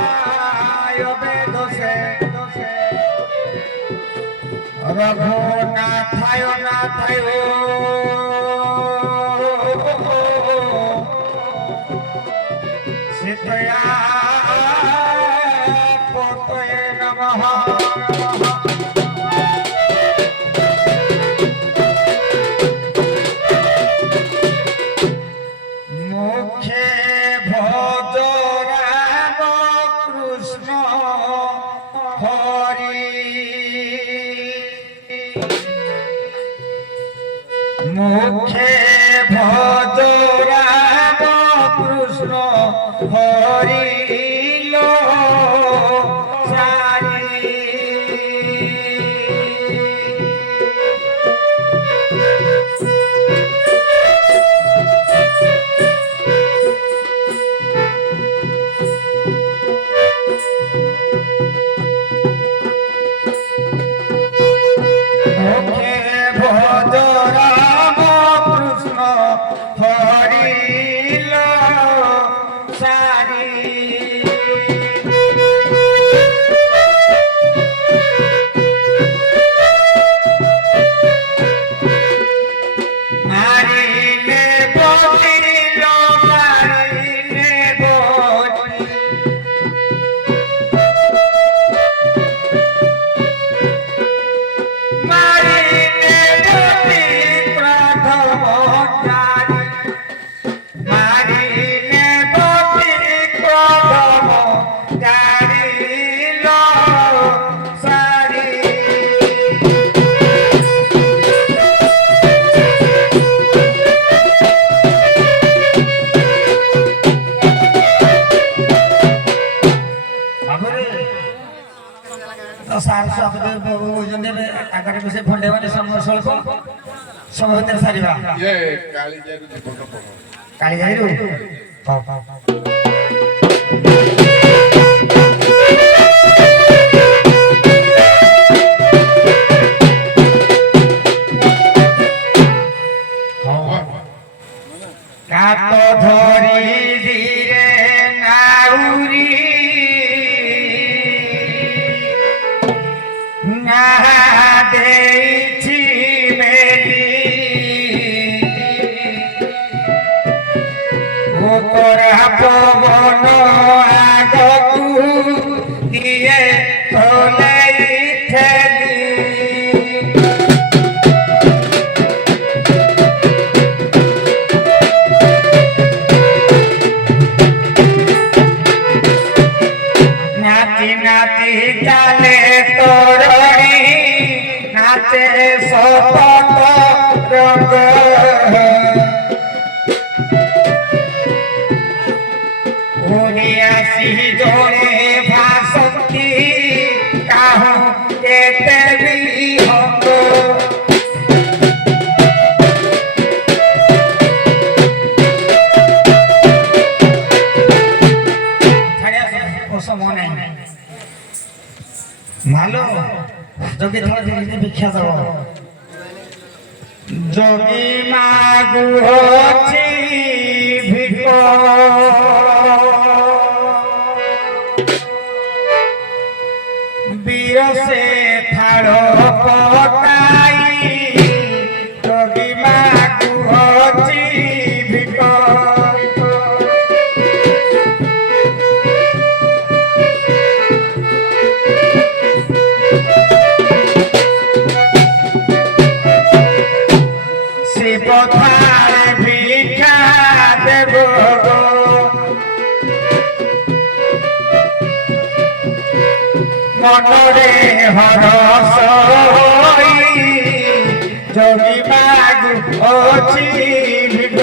রামভদ্রায় বেদোষে রঘুনাথায় নাথায় সীতয়া পতয়ে নমঃ। মুখে ভজ রাম কৃষ্ণ হরিল সারি মুখে ভজ রাম কৃষ্ণ হরিল সারি মারিলে বলিল মারিলে বলি মারিলে বলি প্রথম জানি মারিলে বলি প্রথম জানিল সারি ସାରଶହ କହୁଛନ୍ତି ତାଙ୍କର ସେ ଫଣ୍ଡେ ମାନେ ସମୟ ସ୍ୱଳ୍ପ ସମୟ ଭିତରେ ସାରିବା କାଳିଜାଇରୁ কাତ ଧରି ଧୀରେ ନାଉରି না ଦେଇଛି মেলি ওতরা পবন আগକୁ দিয়ে তোলেই ঠেলি নাতি নাতি চালে তরণী নাচে শপথ রঙ্গ উনি আসি জোরে ভাসন্তি কাহু কেতে বিহঙ্গ মনে ভালো যোগী ধরে ভিক্ষা দেব যোগী মাগু হচ্ছি ভিক বীরসে থাড় পকাই যোগী মাগু হচ্ছি ভিক পথারে ভিক্ষা দেব মনরে হরস যোগী মাগু অছি ভিগ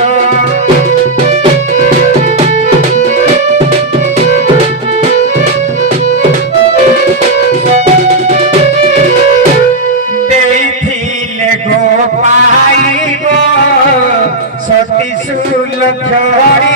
ଦେଇଥିଲେ ଗୋ ପାଇବ ସତୀ ସୁଲକ୍ଷ रगड़ी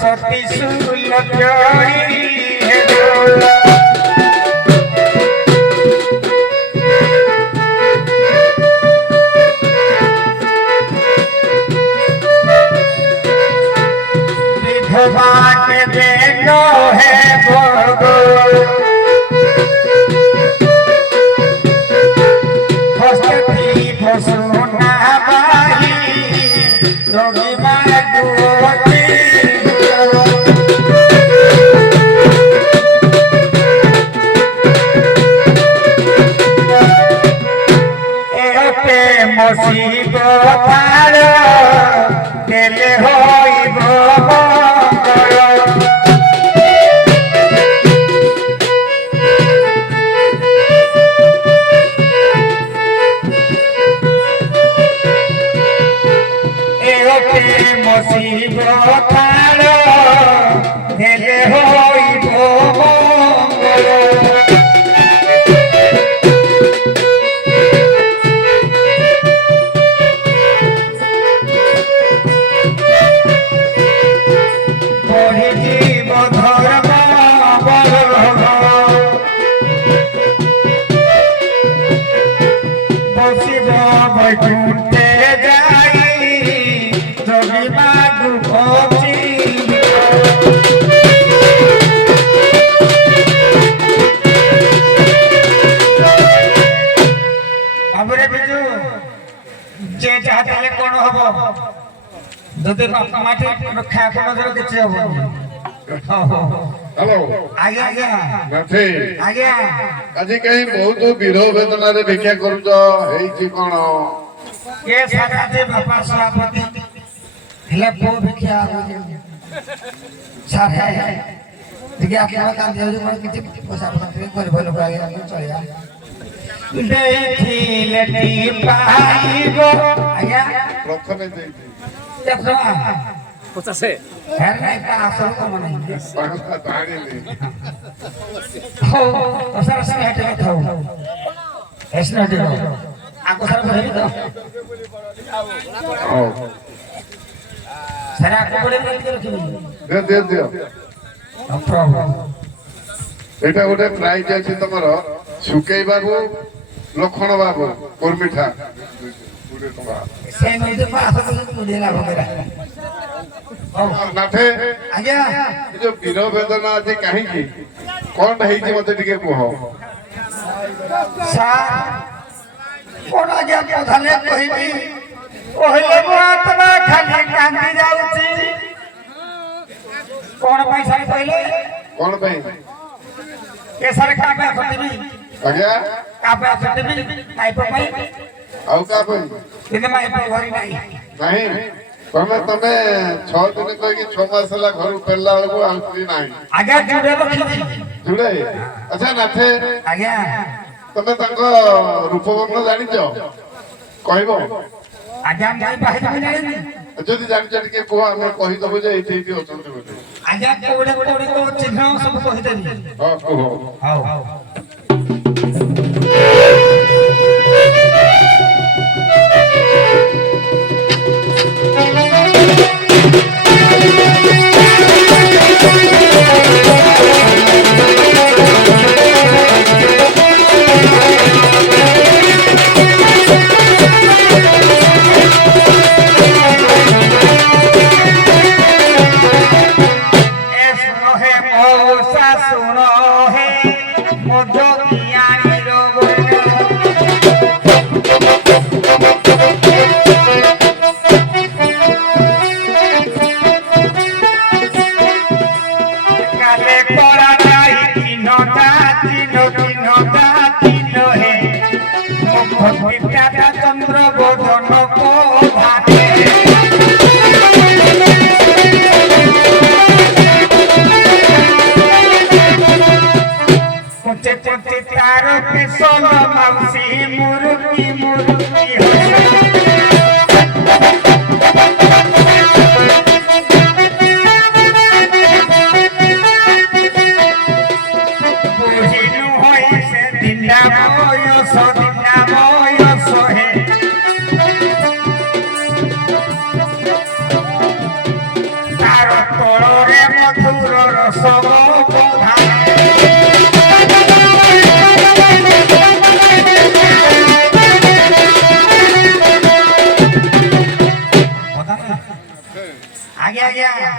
সতী সুলজড়ি বিধবা কে দেন হে বর্গ হস্তি বসুনা বাহি যোগী মাগুতি মসিব তার দেলে হইব মঙ্গল এতে মসিব তার দেলে হইব মঙ্গল বৈকুণ্ঠে যাই যোগী মাগু ভক্তি বাবুরে বিজু যে যাহা তাহলে কোন হব যদি বাপা মাঠে রক্ষা কোনো কিছু হব हेलो ଆଜ୍ଞା ଆଜ୍ଞା ନାଥେ ଆଜ୍ଞା ଆଜି କାହିଁ ବହୁତ ବିରହ ବେଦନାରେ ଭିକ୍ଷା କରୁଛ ହେଇଛି କଣ ଏ ସାରା ଯେ ବାପା ସଭାପତି ହେଲେ ପୁଅ ଭିକ୍ଷା ସାରା ଟିକେ ଆପଣ କାନ୍ଦି ଯାଉଛି ମାନେ କିଛି ପଇସା ପତ୍ର ଟିକେ ଗରିବ ଲୋକ ଆଜ୍ଞା ଚଳିବା ଦେଇଥିଲେ ପାଇବ ଆଜ୍ଞା ପ୍ରଥମେ ଦେଇଛି କେତେ ଟଙ୍କା 50 হ্যাঁ নাই তা আসল কম নাই ପାଞ୍ଚଟା ଜାଣିଲି হো ওসার সঙ্গে হেঁটে খাও এসনা হেঁটে খাও আকো সারা বলে দাও ହଉ সারা আকো বলে দিতে রখিবি ଦିଅ প্রভু ଏଇଟା ଗୋଟେ ପ୍ରାଇଜ ଅଛି ତମର ସୁକେଇ ବାବୁ ଲକ୍ଷଣ ବାବୁ କୁର୍ମିଠା 20 ଟଙ୍କା সেই নদীতে পাশ করে লাভ করে ନାଥେ ଆଜ୍ଞା ଏ ଯୋଉ ବିରହ ବେଦନା ଅଛି କାହିଁକି କଣ ହେଇଛି ମତେ ଟିକେ କୁହ ସାର୍ কোন আজ্ঞা প্রধানে কহিবি কহিলে মো আত্মা খালি কান্দি যাଉଛି কোন পয়সা কহিলে କଣ ପାଇଁ ଏ ସାର୍ କାପେ ଖଟିବି ଆଜ୍ଞା କାପେ ଖଟିବି ମାଇପ ପାଇଁ ଆଉ କାହା ପାଇଁ କିନ୍ତୁ ମାଇପ ଘରେ ନାହିଁ ନାହିଁ ତମେ 6 ଦିନ କହିକି 6 ମାସ ହେଲା ଘରୁ ଫେରିଲା ବେଳକୁ ଆସୁଛି ନାହିଁ ଆଜ୍ଞା ଯୋଡ଼େ ରଖିବି ଜୁଡେ ଆଚ୍ଛା ନାଥେ ଆଜ୍ଞା ତମେ ତାଙ୍କ ରୂପବର୍ଣ୍ଣ ଜାଣିଛ କହିବ ଆଜ୍ଞା ନାଇଁ ବାହାରିବି ଜାଣିନି ଯଦି ଜାଣିଛ ଟିକେ କୁହ ଆମେ କହିଦବୁ ଯେ ଏଇଠି ଏଇଠି ଅଛନ୍ତି ବୋଲି ଆଜ୍ଞା କୋଉଡେ କୋଉଡେ କୋଉ ଚିହ୍ନ ସବୁ କହିଦେବି ହଁ କୁହ ହଉ তার পিছল মাউসি মুরুকি মুরুকি হসে বুঝিনু হইছে দিনা বয়স হে তার তଳରେ মধুর রস বোধা ଆଜ୍ଞା ଆଜ୍ଞା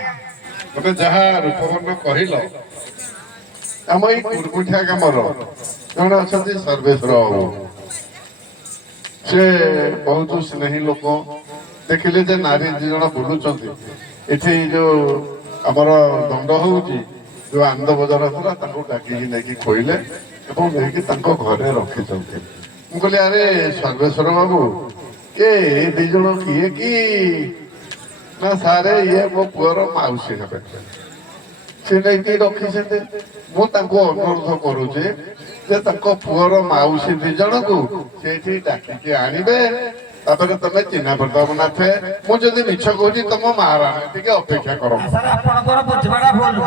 ତମେ ଯାହା ରୂପବର୍ଣ୍ଣ କହିଲ ଆମ ଏଇ କୁର୍ମିଠା ଗ୍ରାମର ଜଣେ ଅଛନ୍ତି ସର୍ବେଶ୍ୱର ବାବୁ। ସେ ବହୁତ ସ୍ନେହୀ ଲୋକ। ଦେଖିଲେ ଯେ ନାରୀ ଦି ଜଣ ବୁଲୁଛନ୍ତି ଏଠି ଯୋଉ ଆମର ଦଣ୍ଡ ହଉଛି, ଯୋଉ ଆନନ୍ଦ ବଜାର ଥିଲା ତାଙ୍କୁ ଡାକିକି ନେଇକି ଖୋଇଲେ ଏବଂ ନେଇକି ତାଙ୍କ ଘରେ ରଖିଛନ୍ତି। ମୁଁ କହିଲି ଆରେ ସର୍ବେଶ୍ୱର ବାବୁ ଏ ଦି ଜଣ କିଏ କି? ନା ସାରେ ଇଏ ମୋ ପୁଅର ମାଉସୀ ହେବେ। ସେ ନେଇକି ରଖିଛନ୍ତି। ମୁଁ ତାଙ୍କୁ ଅନୁରୋଧ କରୁଛି ଯେ ତାଙ୍କ ପୁଅର ମାଉସୀ ଦି ଜଣକୁ ସେଇଠି ଡାକିକି ଆଣିବେ। ତାପରେ ତମେ ଚିହ୍ନା କରିଦବ ନାଥେ। ମୁଁ ଯଦି ମିଛ କହୁଛି ତମ ମହାରାଣୀ ଟିକେ ଅପେକ୍ଷା କର। ସାର୍ ଆପଣଙ୍କର ବୁଝିବାଟା ଭୁଲ।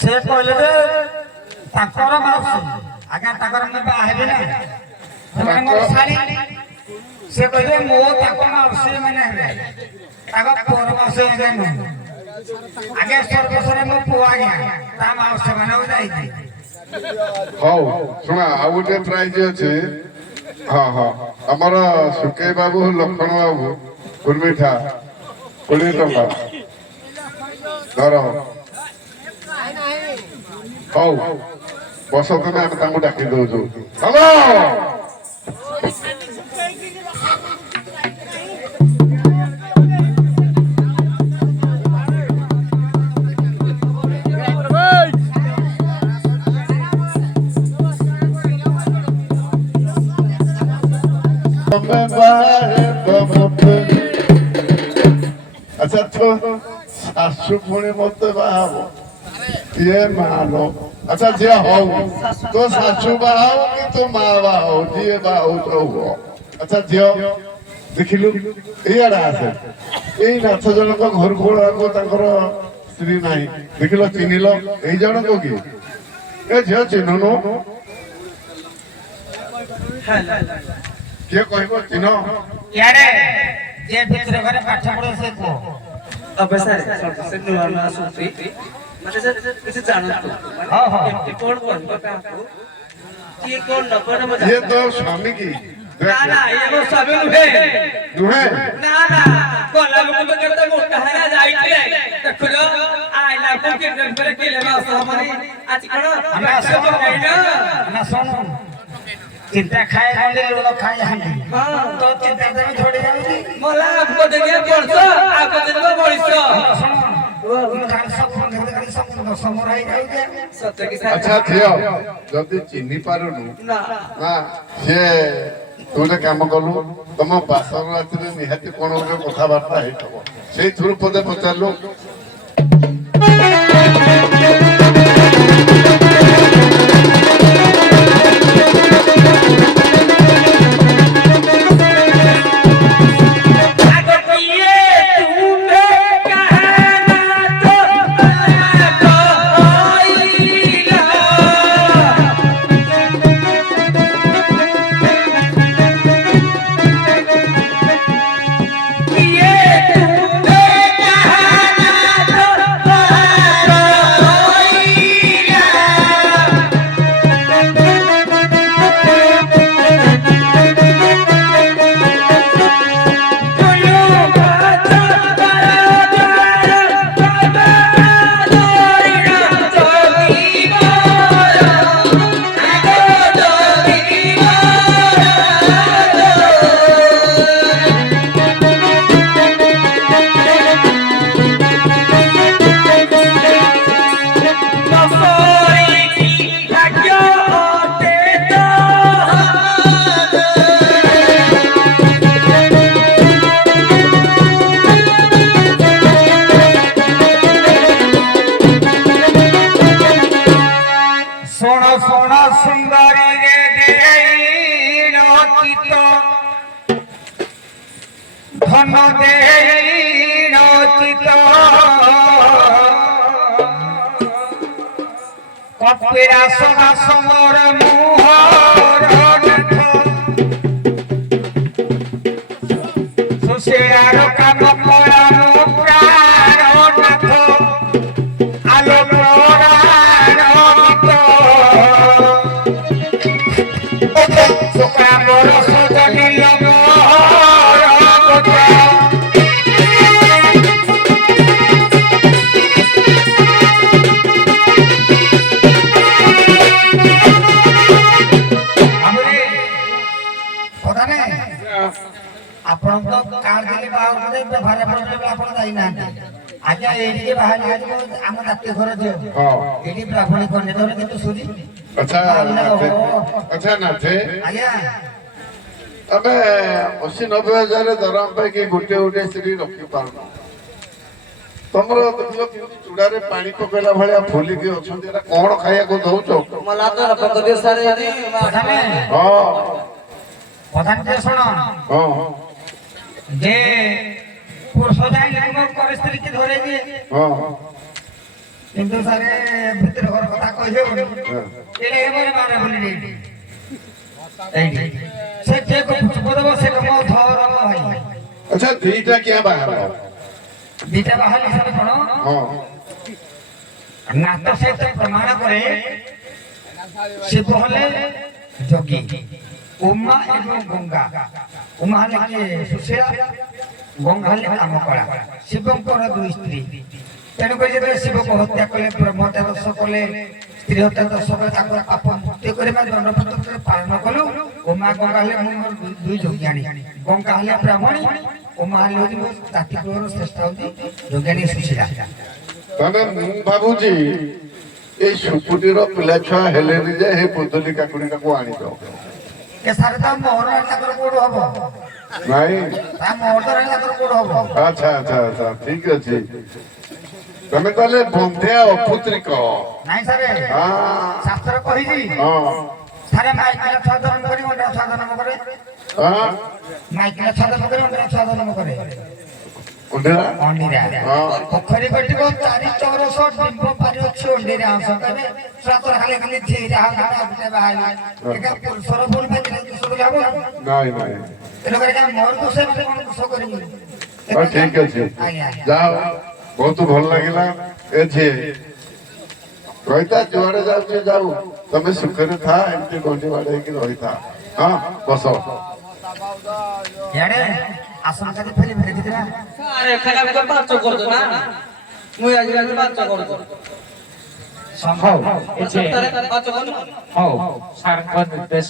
ସେ କହିଲେ ଯେ ତାଙ୍କର ମାଉସୀ ଆଜ୍ଞା ତାଙ୍କର ମୁଁ ବାହା ହେବି ନା ସେମାନେ ମୋର ଶାଳୀ। ସେ କହିଲେ ମୋ ତାଙ୍କ ମାଉସୀ ମାନେ ହେବେ ତାଙ୍କ ପୁଅର ମାଉସୀ ହେବେ ନୁହେଁ। ଆଜ୍ଞା ସର୍ବଶର ମୋ ପୁଅ ଆଜ୍ଞା ତା ମାଉସୀ ମାନଙ୍କୁ ଯାଇଛି। ହଉ ଶୁଣ ଆଉ ଗୋଟେ ପ୍ରାଇଜ ଅଛି। ହଁ ହଁ ଆମର ସୁକେଇ ବାବୁ ଲକ୍ଷ୍ମଣ ବାବୁ କୁର୍ମିଠା 20 ଟଙ୍କା ଧର। ହଉ ବସ ତମେ ଆମେ ତାଙ୍କୁ ଡାକି ଦଉଛୁ। ହ୍ୟାଲୋ আচ্ছা তো শাশু পুଣି মতে ବାହା ହବ କିଏ ମା ଲୋ। ଆଚ୍ଛା ଝିଅ ହଉ ତୋ ଶାଶୁ ବାହା ହଉ କି ତୋ ମା ବାହା ହଉ ଯିଏ ବାହା ହଉଛ ହୁଅ। ଆଚ୍ଛା ଝିଅ ଦେଖିଲୁ ଏଇଆଡେ ଆସେ। ଏଇ ନାଥ ଜଣକ ଘରକୁ ଗଲାକୁ ତାଙ୍କର ସ୍ତ୍ରୀ ନାହିଁ। ଦେଖିଲ ଚିହ୍ନିଲ ଏଇ ଜଣକ କି? ଏ ଝିଅ ଚିହ୍ନୁନୁ କିଏ କହିବ ଚିହ୍ନ? ଇଆଡେ ଯେ ଭିତରେ ଘରେ ପାଠ ପଢେ ସେ ପୁଅ। अबे सर से नुआ सुनती मतलब सर किसी जानत को हाँ, हाँ। ये कौन कौन बता आपको ये कौन नंबर मजा ये तो स्वामी की ना ना ये वो सभी है दुहे ना ना कोला को तो करता मोटा है ना जाइए देखो आई ला को के नंबर के ले बस हमारी आज करो আমরা শোনো আমরা শোনো चिंता खाए वाले लोग खाए हम तो चिंता से छोड़ जाओगी। मोला आपको देंगे परसो आपको देंगे परसो सत्य की साथ अच्छा थियो जदि चिन्हि पारुनु ना ना से तू ଗୋଟେ କାମ କଲୁ ତମ ବାସର ରାତିରେ ନିହାତି କଣ ଗୋଟେ କଥାବାର୍ତ୍ତା ହେଇଥିବ ସେଇ ଥ୍ରୁ ପଦେ ପଚାରିଲୁ। ধন দেই রচিত কপিরাস সমর মুহর সুশেয়ার কাম পরানো প্রাণনাথ আলো পরাণিত সুকামর সজনীল মোহর কথা ଆପଣ ତ କାର୍ଡ ଦେଲେ ବାହାରକୁ ବ୍ୟବହାର କରିବେ ଆପଣ ଯାଇନାହାନ୍ତି ଆଜ୍ଞା ଏଇଠିକି ବାହାରି ଆମ ଜାତୀୟ ଘର ଝିଅ ଏଇଠି ବ୍ରାହ୍ମଣୀ କନ୍ୟା ଧରେ କିନ୍ତୁ ସୁରି ଆଚ୍ଛା ନାଥେ ଆଜ୍ଞା ଆମେ 80-90 ହଜାର ଦରମା ପାଇକି ଗୋଟିଏ ଗୋଟିଏ ସ୍ତ୍ରୀ ରଖିପାରୁନୁ ତମର ଦେଖିଲ କେମିତି ଚୁଡାରେ ପାଣି ପକେଇଲା ଭଳିଆ ଫୁଲିକି ଅଛନ୍ତି ଏଟା କଣ ଖାଇବାକୁ ଦଉଛ ପ୍ରଧାନ ଶୁଣ যে পুরুষ যাই করে স্ত্রীকে ধরে দিয়ে কিন্তু সারে ভিতর ঘর কথা কইলে এলে এবারে মারা বলি এই সে যে বদব সে কম ধরম ভাই আচ্ছা দুইটা কি বাহার দুইটা বাহার হিসাবে কোন না তো সে প্রমাণ করে শিব হলে যোগী উমা এবং গঙ্গা উমা হলে কি সুশীলা গঙ্গা হলে কাম করা শিবଙ୍କର ଦୁଇ ସ୍ତ୍ରୀ ତେଣୁକରି ଯେତେବେଳେ ଶିବକୁ ହତ୍ୟା କଲେ ବ୍ରହ୍ମହତ୍ୟା ଦୋଷ କଲେ ସ୍ତ୍ରୀ ହତ୍ୟା ଦୋଷ କଲେ ତାଙ୍କର ପାପ ମୁକ୍ତି କରିବା ଦଣ୍ଡପତ୍ର ପାଳନ କଲୁ ଉମା ଗଙ୍ଗା ହେଲେ ମୁଁ ଦୁଇ ଯୋଗ୍ୟାଣୀ ଗଙ୍ଗା ହେଲେ ବ୍ରାହ୍ମଣୀ ଉମା ହେଲେ ହଉଛି ମୋ ଜାତି କୁଳର ଶ୍ରେଷ୍ଠ ହଉଛି ଯୋଗ୍ୟାଣୀ ସୁଶୀଲା ମାନେ ମୁଁ ଭାବୁଛି ଏଇ ସୁପୁଟିର ପିଲା ଛୁଆ ହେଲେନି ଯେ ହେ ପୁତଲି କାକୁଡିଟାକୁ ଆଣିଛ ସାରେ ତା ମୋହର ତାଙ୍କର କୋଉଠୁ ହବ ନାଇଁ ତା ମୋହର ତାଙ୍କର କୋଉଠୁ ହବ ଆଚ୍ଛା ଆଚ୍ଛା ଆଚ୍ଛା ଠିକ ଅଛି ତମେ ତାହେଲେ ବନ୍ଧେଆ ଅପୁତ୍ରିକ ନାଇଁ ସାରେ ଶାସ୍ତ୍ର କହିଛି ସାରେ ମାଇକିଲା ଛୁଆ ଜନ୍ମ କରି ଅଣ୍ଡା ଛୁଆ ଜନ୍ମ କରେ ମାଇକିଲା ଛୁଆ ଜନ୍ମ କରି ଅଣ୍ଡା ଛୁଆ ଜନ୍ମ କରେ ପୋଖରୀ ପେଟିବ 4 ଚୌରସ ଡିମ୍ବ ପାରି ଅଛି ଅଣ୍ଡିରେ ଆଂଶ କରେ ସାତର ଖାଲି ଖାଲି ଝିରା ହାତେ ବାହାରି ଏକା ପୁରୁଷର ଭୁଲ ପାଇଁ ଦୋଷ ହବ ନାଇଁ ନାଇଁ ତେଣୁ କରି ମୋର ଦୋଷ ମତେ କଣ ଦୋଷ କରିବି ଠିକ ଅଛି ଯାଅ ବହୁତ ଭଲ ଲାଗିଲା ଏ ଝିଏ ରହିଥା ଯୁଆଡେ ଯାଉଛି ଯାଉ ତମେ ସୁଖରେ ଥା ଏମିତି ଗଣ୍ଡି ବାଡେଇକି ରହିଥା ହଁ ବସ ଇଆଡେ আসন কাছে ফেলি দেখেছিলা আরে খালি তো পাঁচ করতো না মুই আজ আজ পাঁচ করতো সম্ভব পাঁচ করতো হও সারঙ্গ নির্দেশ